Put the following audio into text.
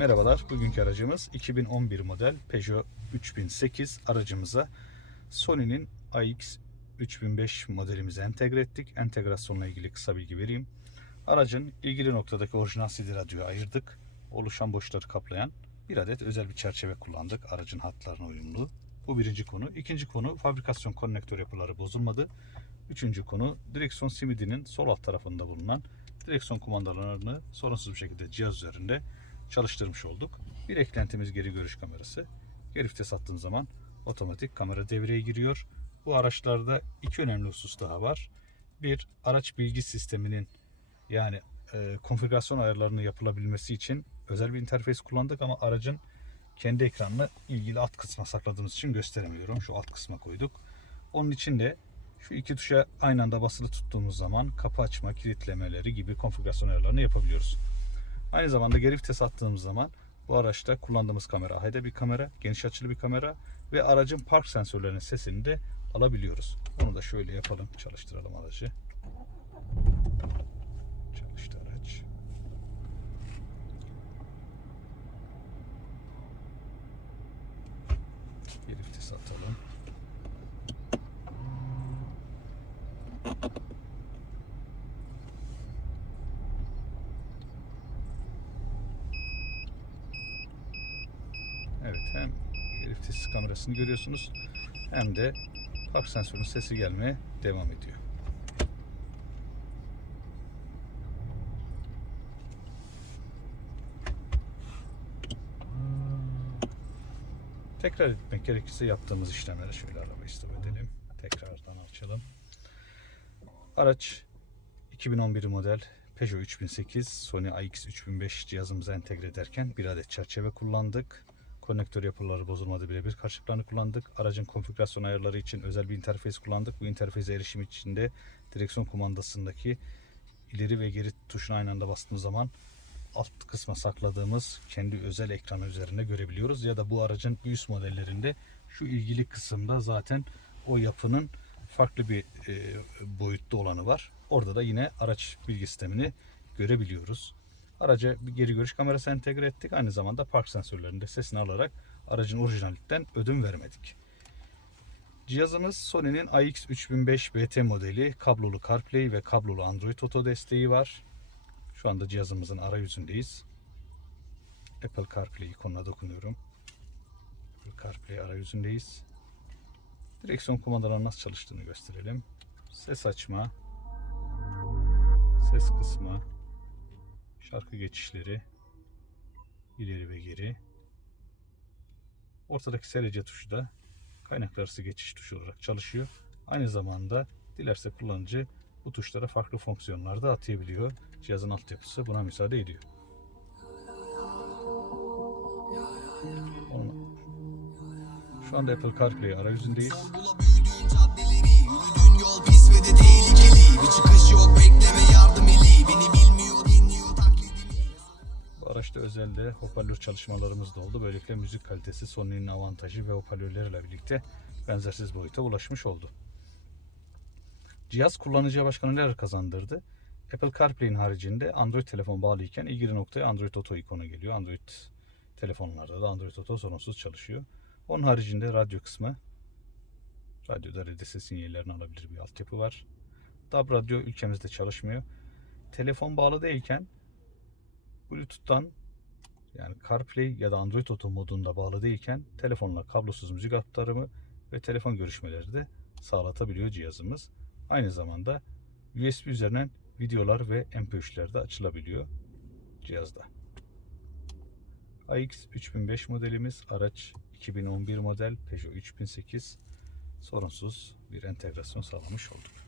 Merhabalar, bugünkü aracımız 2011 model Peugeot 3008 aracımıza Sony'nin AX 3005 modelimizi entegre ettik. Entegrasyonla ilgili kısa bilgi vereyim. Aracın ilgili noktadaki orijinal CD radyoyu ayırdık. Oluşan boşları kaplayan bir adet özel bir çerçeve kullandık aracın hatlarına uyumlu. Bu birinci konu. İkinci konu fabrikasyon konnektör yapıları bozulmadı. Üçüncü konu direksiyon simidinin sol alt tarafında bulunan direksiyon kumandalarını sorunsuz bir şekilde cihaz üzerinde çalıştırmış olduk. Bir eklentimiz geri görüş kamerası. Geri vites attığım zaman otomatik kamera devreye giriyor. Bu araçlarda iki önemli husus daha var. Bir, araç bilgi sisteminin yani e, konfigürasyon ayarlarını yapılabilmesi için özel bir interfeys kullandık ama aracın kendi ekranını ilgili alt kısma sakladığımız için gösteremiyorum. Şu alt kısma koyduk. Onun için de şu iki tuşa aynı anda basılı tuttuğumuz zaman kapı açma, kilitlemeleri gibi konfigürasyon ayarlarını yapabiliyoruz. Aynı zamanda geri vites attığımız zaman bu araçta kullandığımız kamera hayda bir kamera, geniş açılı bir kamera ve aracın park sensörlerinin sesini de alabiliyoruz. Onu da şöyle yapalım, çalıştıralım aracı. Çalıştı araç. Geri vites atalım. Evet hem geri vites kamerasını görüyorsunuz hem de park sensörünün sesi gelmeye devam ediyor. Tekrar etmek gerekirse yaptığımız işlemleri şöyle arabayı stop edelim. Tekrardan açalım. Araç 2011 model Peugeot 3008 Sony AX3005 cihazımıza entegre ederken bir adet çerçeve kullandık. Konnektör yapıları bozulmadı birebir karşılıklarını kullandık. Aracın konfigürasyon ayarları için özel bir interfeys kullandık. Bu interfeyse erişim için de direksiyon kumandasındaki ileri ve geri tuşuna aynı anda bastığımız zaman alt kısma sakladığımız kendi özel ekranı üzerinde görebiliyoruz. Ya da bu aracın üst modellerinde şu ilgili kısımda zaten o yapının farklı bir e, boyutta olanı var. Orada da yine araç bilgi sistemini görebiliyoruz. Araca bir geri görüş kamerası entegre ettik. Aynı zamanda park sensörlerinde sesini alarak aracın orijinalinden ödün vermedik. Cihazımız Sony'nin AX3005 BT modeli kablolu CarPlay ve kablolu Android Auto desteği var. Şu anda cihazımızın arayüzündeyiz. Apple CarPlay ikonuna dokunuyorum. Apple CarPlay arayüzündeyiz. Direksiyon kumandalarının nasıl çalıştığını gösterelim. Ses açma, ses kısma, şarkı geçişleri, ileri ve geri. Ortadaki SRC tuşu da kaynak arası geçiş tuşu olarak çalışıyor. Aynı zamanda dilerse kullanıcı bu tuşlara farklı fonksiyonlar da atayabiliyor. Cihazın altyapısı buna müsaade ediyor. Şu anda Apple CarPlay arayüzündeyiz. Yol bekleme özelde hoparlör çalışmalarımız da oldu. Böylelikle müzik kalitesi Sony'nin avantajı ve hoparlörleriyle birlikte benzersiz boyuta ulaşmış oldu. Cihaz kullanıcıya başka neler kazandırdı? Apple CarPlay'in haricinde Android telefon bağlıyken ilgili noktaya Android Auto ikonu geliyor. Android telefonlarda da Android Auto sorunsuz çalışıyor. Onun haricinde radyo kısmı. Radyoda RDS sinyallerini alabilir bir altyapı var. DAB radyo ülkemizde çalışmıyor. Telefon bağlı değilken Bluetooth'tan yani CarPlay ya da Android Auto modunda bağlı değilken telefonla kablosuz müzik aktarımı ve telefon görüşmeleri de sağlatabiliyor cihazımız. Aynı zamanda USB üzerinden videolar ve MP3'ler de açılabiliyor cihazda. AX 3005 modelimiz araç 2011 model Peugeot 3008 sorunsuz bir entegrasyon sağlamış olduk.